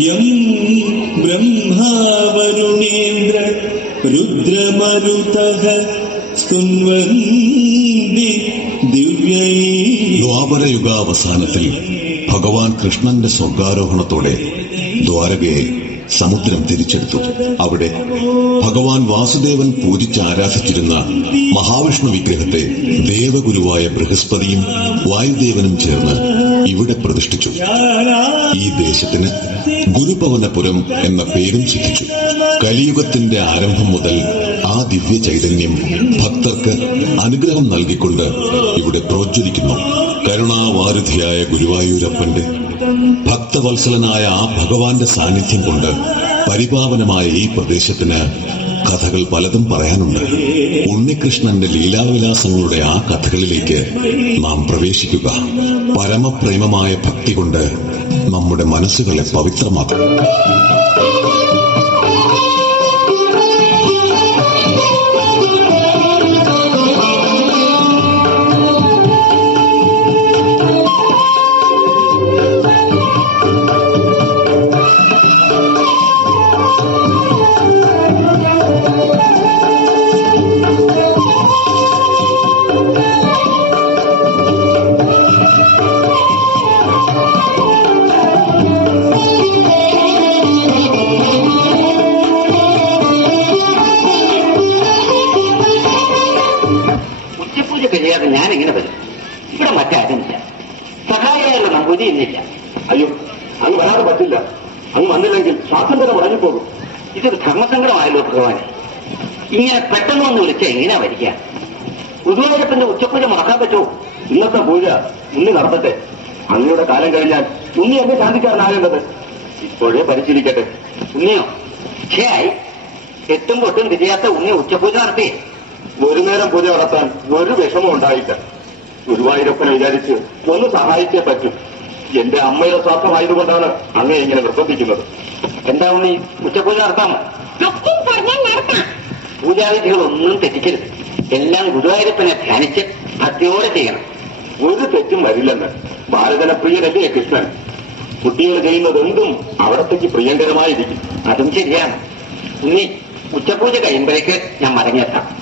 യം ബ്രഹ്മാവരുണേന്ദ്ര രുദ്രമരുതഃ സ്തുൻവന്തി ദിവ്യൈ ദ്വാപരയുഗാവസാനത്തിൽ ഭഗവാൻ കൃഷ്ണന്റെ സ്വർഗാരോഹണത്തോടെ ദ്വാരകയെ സമുദ്രം തിരിച്ചെടുത്തു. അവിടെ ഭഗവാൻ വാസുദേവൻ പൂജിച്ച് ആരാധിച്ചിരുന്ന മഹാവിഷ്ണു വിഗ്രഹത്തെ ദേവഗുരുവായ ബൃഹസ്പതിയും വായുദേവനും ചേർന്ന് ഇവിടെ പ്രതിഷ്ഠിച്ചു. ഈ ദേശത്തിന് ഗുരുഭവനപുരം എന്ന പേരും സിദ്ധിച്ചു. കലിയുഗത്തിന്റെ ആരംഭം മുതൽ ആ ദിവ്യ ചൈതന്യം ഭക്തർക്ക് അനുഗ്രഹം നൽകിക്കൊണ്ട് ഇവിടെ പ്രോജ്വലിക്കുന്നു. കരുണാവാരുധിയായ ഗുരുവായൂരപ്പന്റെ ഭക്തവത്സലനായ ആ ഭഗവാന്റെ സാന്നിധ്യം കൊണ്ട് പരിപാവനമായ ഈ പ്രദേശത്തിന് കഥകൾ പലതും പറയാനുണ്ട്. ഉണ്ണികൃഷ്ണന്റെ ലീലാവിലാസങ്ങളുടെ ആ കഥകളിലേക്ക് നാം പ്രവേശിക്കുക. പരമപ്രേമമായ ഭക്തി കൊണ്ട് നമ്മുടെ മനസ്സുകളെ പവിത്രമാക്കും. പറ്റില്ല. അങ്ങ് വന്നില്ലെങ്കിൽ സ്വാതന്ത്ര്യം പോകും ഇതൊരു ധർമ്മസങ്കടമായല്ലോ ഭഗവാനെ. ഇങ്ങനെ പെട്ടെന്ന് വന്ന് വിളിച്ച എങ്ങനെയാ വരിക? ഗുരുവായൂരപ്പന്റെ ഉച്ചപ്പൂജ മറക്കാൻ പറ്റുമോ? ഇന്നത്തെ പൂജ ഉണ്ണി നടത്തട്ടെ. അങ്ങയുടെ കാലം കഴിഞ്ഞാൽ ഉണ്ണി എന്നെ ശാന്തിക്കാരനാകേണ്ടത് ഇപ്പോഴേ പരിശീലിക്കട്ടെ ഉണ്ണിയോ? ഛേയായി എട്ടും പൊട്ടും തിരിയാത്ത ഉണ്ണി ഉച്ചപൂജ നടത്തി. ഒരു നേരം പൂജ നടത്താൻ ഒരു വിഷമം ഉണ്ടായില്ല. ഗുരുവായൂരപ്പനെ വിചാരിച്ച് ഒന്ന് സഹായിച്ചേ പറ്റും. എന്റെ അമ്മയുടെ സ്വാർത്ഥമായതുകൊണ്ടാണ് അങ്ങനെ ഇങ്ങനെ നിർബന്ധിക്കുന്നത്. എന്താ ഉണ്ണി? ഉച്ചപൂജ നടത്താമോ? പൂജാവിധികളൊന്നും തെറ്റിക്കരുത്. എല്ലാം ഗുരുവായൂരപ്പനെ ധ്യാനിച്ച് ഭക്തിയോടെ ചെയ്യണം. ഒരു തെറ്റും വരില്ലെന്ന് ബാലജന പ്രിയനല്ലേ കൃഷ്ണൻ. കുട്ടികൾ ചെയ്യുന്നത് എന്തും അവിടത്തേക്ക് പ്രിയങ്കരമായിരിക്കും. അതും ശരിയാണ്. ഉണ്ണി ഉച്ചപൂജ കഴിയുമ്പോഴേക്ക് ഞാൻ മടങ്ങിയെത്താം.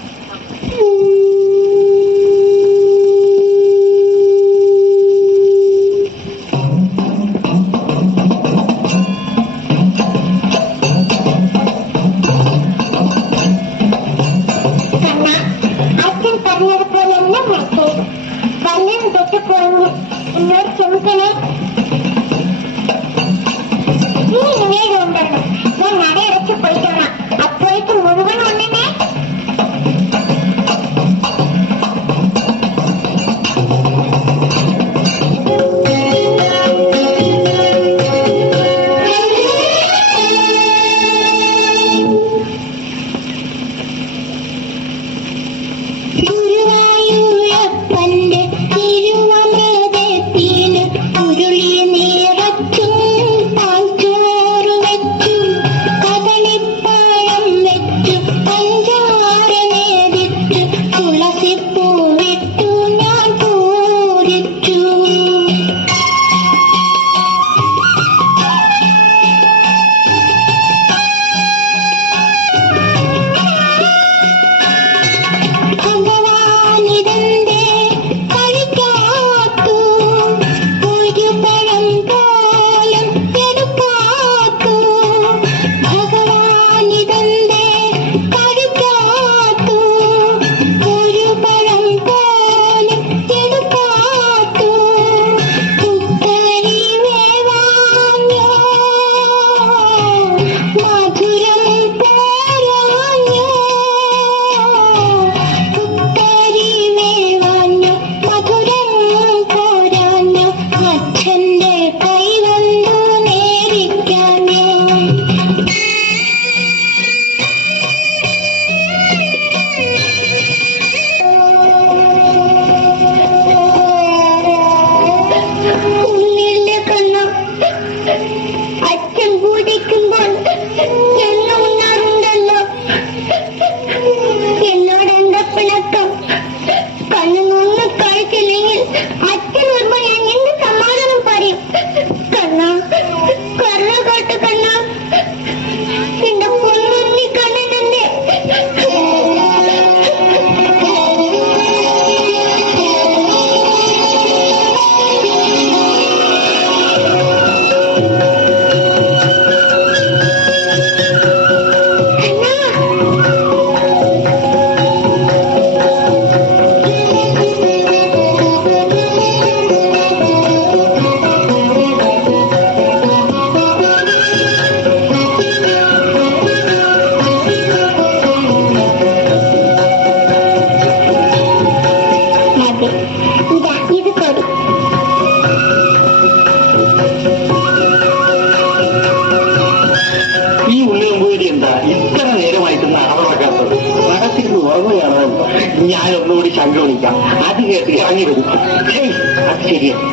es ഞാൻ ഒന്നുകൂടി ശംഖ് വിളിക്കാം. അത് കേട്ട് ഇറങ്ങി വരും. അത് ശരിയാണ്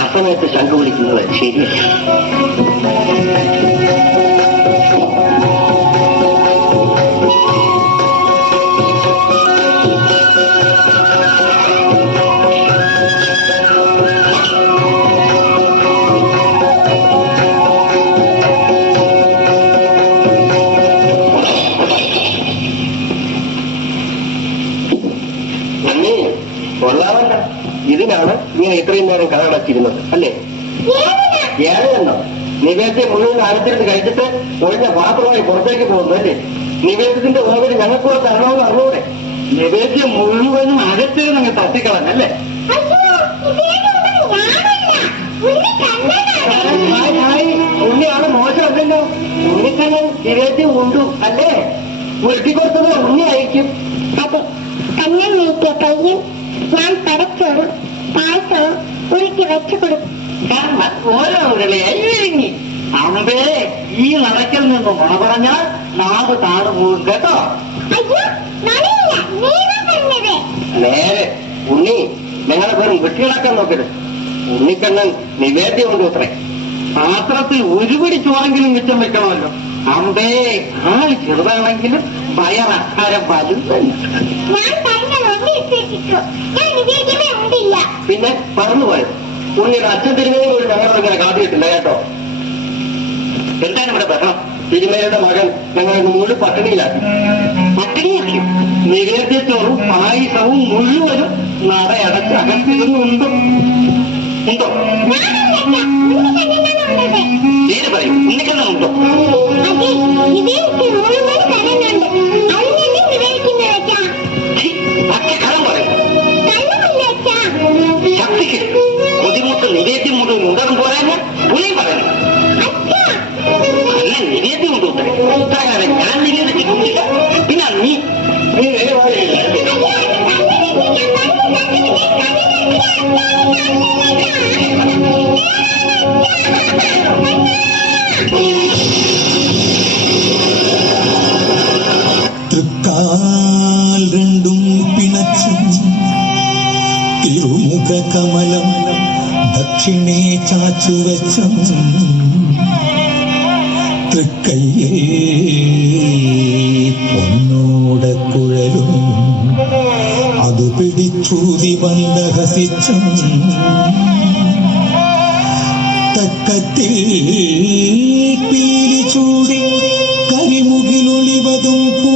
ആ സമയത്ത് ശംഖ് വിളിക്കുന്നത് ശരിയല്ല. ഇത്രയും നേരം കഥകടച്ചിരുന്നത് അല്ലേ? ഏഴെണ്ണോ. നിവേദ്യം മുഴുവൻ അരച്ചിരുന്ന് കഴിച്ചിട്ട് ഒഴിഞ്ഞ പാത്രമായി പുറത്തേക്ക് പോകുന്നു അല്ലേ? നിവേദ്യത്തിന്റെ ഉറവിൽ ഞങ്ങൾക്ക് കൂടെ തരണമെന്ന് അറിഞ്ഞൂടെ നിവേദ്യം മുഴുവനും അകത്തിരുന്ന് അങ്ങ് തട്ടിക്കളഞ്ഞല്ലേ ഉണ്ണി. ഉണ്ണിയാണ് മോശമല്ലല്ലോ. ഉണ്ണിക്കണ്ണൻ നിവേദ്യം ഉണ്ടു അല്ലേ? ഉരുട്ടിക്കൊടുത്തത് അയക്കും അതെ. കണ്ണൻ നീക്കിയ പയ്യൻ ഞാൻ പടച്ചോറും പായസവും ഉരുട്ടി വെച്ചു ഓരോ വിഴുങ്ങി അമ്പേ ഈ നടക്കിൽ നിന്ന് നുണ പറഞ്ഞാൽ നാവ് താണു പോകും കേട്ടോ നേരെ ഉണ്ണി നിങ്ങളെ വെറും വെട്ടിയിളക്കാൻ നോക്കരുത്. ഉണ്ണിക്കണ്ണൻ നിവേദ്യം അത്രേ. പാത്രത്തിൽ ഒരുപിടി ചോറെങ്കിലും മിച്ചം വെക്കണമല്ലോ. അമ്പേ ആൾ ചെറുതാണെങ്കിലും വയറാഹാരം വലുതന്നെ ഞാൻ പറഞ്ഞത് പോയത് പിന്നെ ഉണ്ണിയുടെ അച്ഛൻ തിരുമേനി പോലും ഞങ്ങൾ ഇങ്ങനെ കാത്തിയിട്ടില്ല കേട്ടോ? എന്താണ് ഇവിടെ ബഹളം? തിരുമേനിയുടെ മകൻ ഞങ്ങളെ മുഴുവൻ പട്ടിണിയിലാക്കി. പട്ടിണിയാക്കി. നിവേദ്യത്തോറും പായസവും മുഴുവനും നട അടച്ച് അകത്തിരുന്നുണ്ടോ ഉണ്ടോ? തീരെ പറയും. ഉണ്ണിക്കണ്ണനുണ്ടോ അതെ നിവേദ്യം ഉണ്ട് ഉത്തരേ ഇത്ര കാലം ഞാൻ നിവേദിച്ചിട്ടില്ല പിന്നെ നീ നീ ദയവായില്ല അല്ലേ? തൃക്കാൽ രണ്ടും പിണച്ചു തിരുമുഖ കമലം ദക്ഷിണേ ചാച്ചുവച്ച തൃക്കയ്യിൽ പൊന്നോട കുഴലും അത് പിടിച്ചൂതി മന്ദഹസിച്ച തക്കത്തിൽ പീലി ചൂടി കരിമുകിലൊളിവതും പൂണ്ടു